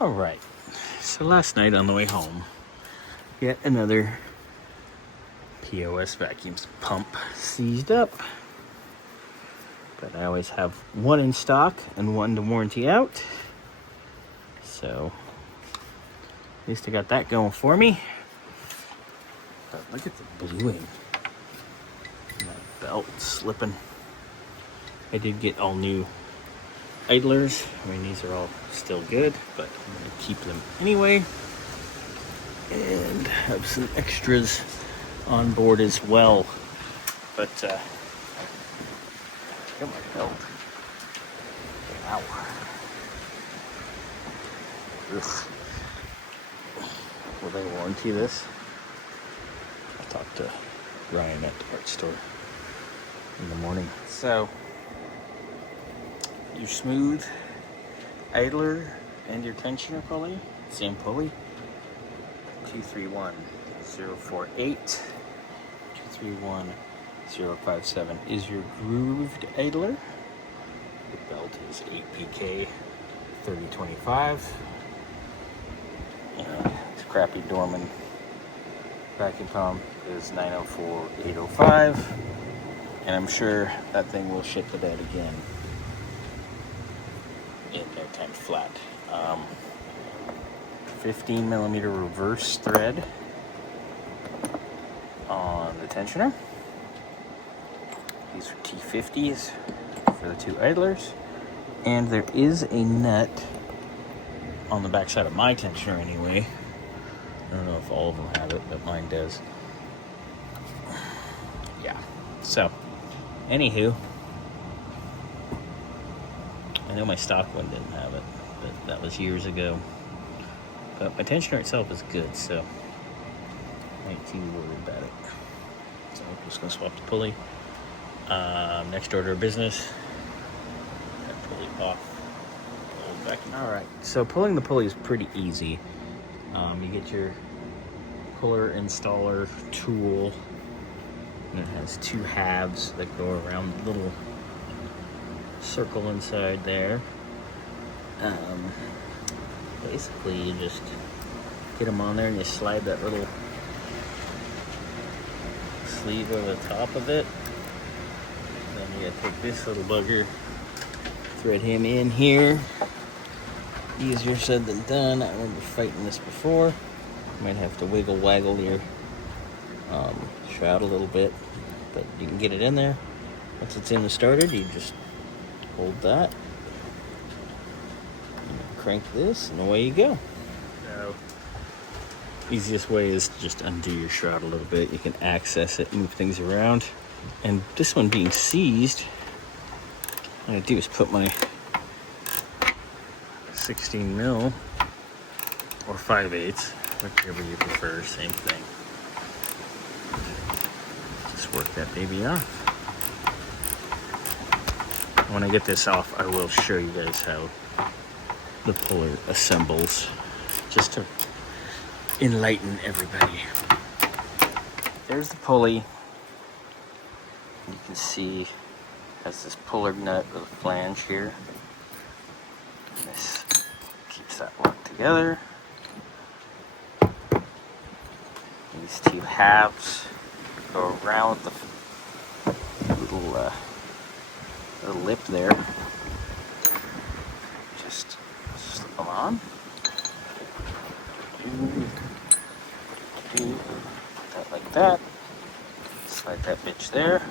All right, so last night on the way home, yet another POS vacuum pump seized up. But I always have one in stock and one to warranty out. So at least I got that going for me. But look at the bluing. That belt slipping. I did get all new idlers. I mean, these are all still good, but I'm going to keep them anyway. And have some extras on board as well. But, got my belt. Ow. Ugh. Will they warranty this? I'll talk to Ryan at the parts store in the morning. So, your smooth idler and your tensioner pulley, same pulley, 231048, 231057 is your grooved idler. The belt is 8PK 3025. And this crappy Dorman vacuum pump is 904805. And I'm sure that thing will ship the bed again in no time flat. 15 millimeter reverse thread on the tensioner. These are T50s for the two idlers. And there is a nut on the back side of my tensioner anyway. I don't know if all of them have it, but mine does. Yeah. So, anywho, I know my stock one didn't have it, but that was years ago. But my tensioner itself is good, so I ain't too worried about it. So I'm just gonna swap the pulley. Next order of business, that pulley off. All right, so pulling the pulley is pretty easy. You get your puller installer tool, and it has two halves that go around the little circle inside there. Basically, you just get them on there and you slide that little sleeve over the top of it. Then you gotta take this little bugger, thread him in here. Easier said than done. I remember fighting this before. You might have to waggle your shroud a little bit, but you can get it in there. Once it's in and started, you just hold that, crank this, and away you go. So, easiest way is to just undo your shroud a little bit. You can access it, move things around. And this one being seized, what I do is put my 16 mil or 5/8, whichever you prefer, same thing. Just work that baby off. When I get this off, I will show you guys how the puller assembles, just to enlighten everybody. There's the pulley. You can see it has this puller nut with a flange here. And this keeps that locked together. These two halves go around the little lip there. Just slip them on. Do that like that. Slide that bitch there.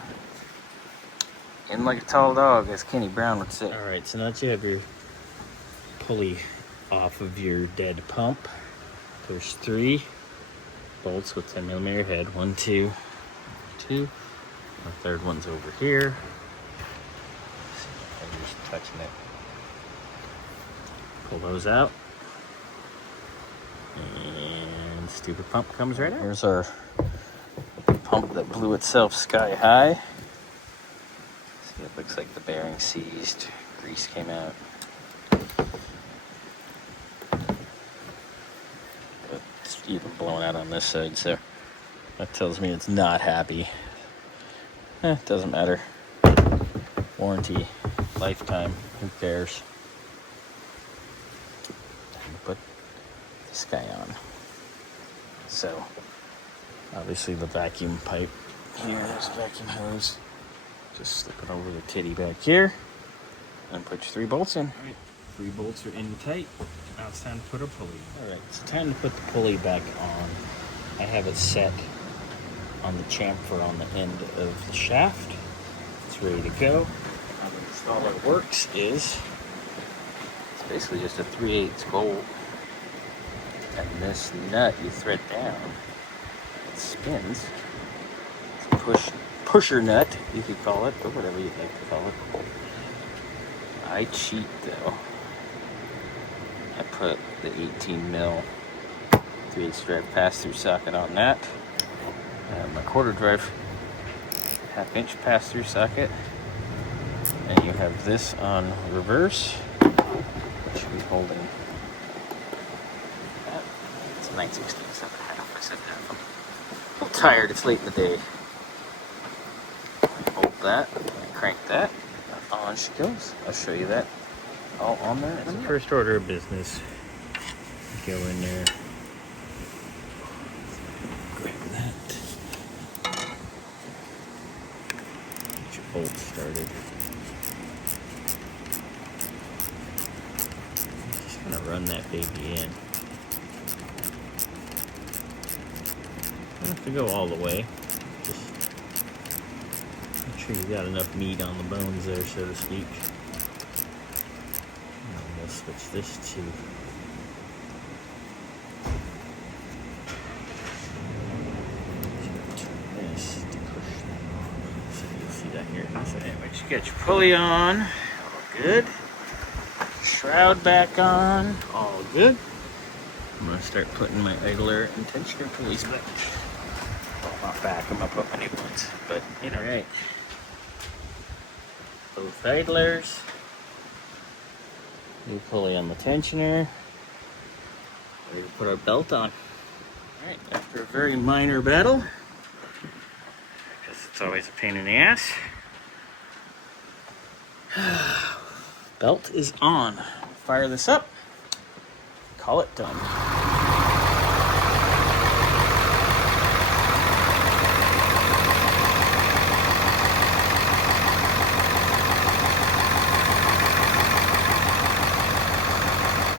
In like a tall dog, as Kenny Brown would say. Alright, so now that you have your pulley off of your dead pump, there's 3 bolts with 10 millimeter head. 1, 2, 2. The third one's over here. I'm just touching it. Pull those out. And stupid pump comes right out. Here's our pump that blew itself sky high. See, it looks like the bearing seized. Grease came out. It's even blown out on this side, so that tells me it's not happy. Doesn't matter. Warranty, lifetime, who cares? put this guy on. So obviously the vacuum pipe here, there's a vacuum hose. Just slip it over the titty back here and put your 3 bolts in. All right, 3 bolts are in tight. Now it's time to put a pulley. All right, it's time to put the pulley back on. I have it set on the chamfer on the end of the shaft. It's ready to go. How the installer works is it's basically just a 3/8 bolt, and this nut you thread down, it spins. It's a pusher nut, you could call it, or whatever you'd like to call it. I cheat though. I put the 18 mil 3/8 drive pass-through socket on that. My 1/4 drive 1/2 inch pass-through socket. And you have this on reverse. It should be holding that. It's a 9/16, 7.5. I said that. I'm a little tired, it's late in the day. Hold that, and crank that. On she goes. I'll show you that all on there. That's the first order of business. Go in there. Grab that. Get your bolt started. Just gonna run that baby in. Don't have to go all the way. Just make sure you got enough meat on the bones there, so to speak. And we'll switch this to this to push that on. So you'll see that here. So anyway, you get your pulley on, all good. Shroud back on, all good. I'm gonna start putting my idler and tensioner pulleys back. Well, not back, I'm gonna put my new ones, but you know, right. Both idlers. New pulley on the tensioner. Ready to put our belt on. Alright, after a very minor battle, because it's always a pain in the ass, belt is on. Fire this up. Call it done.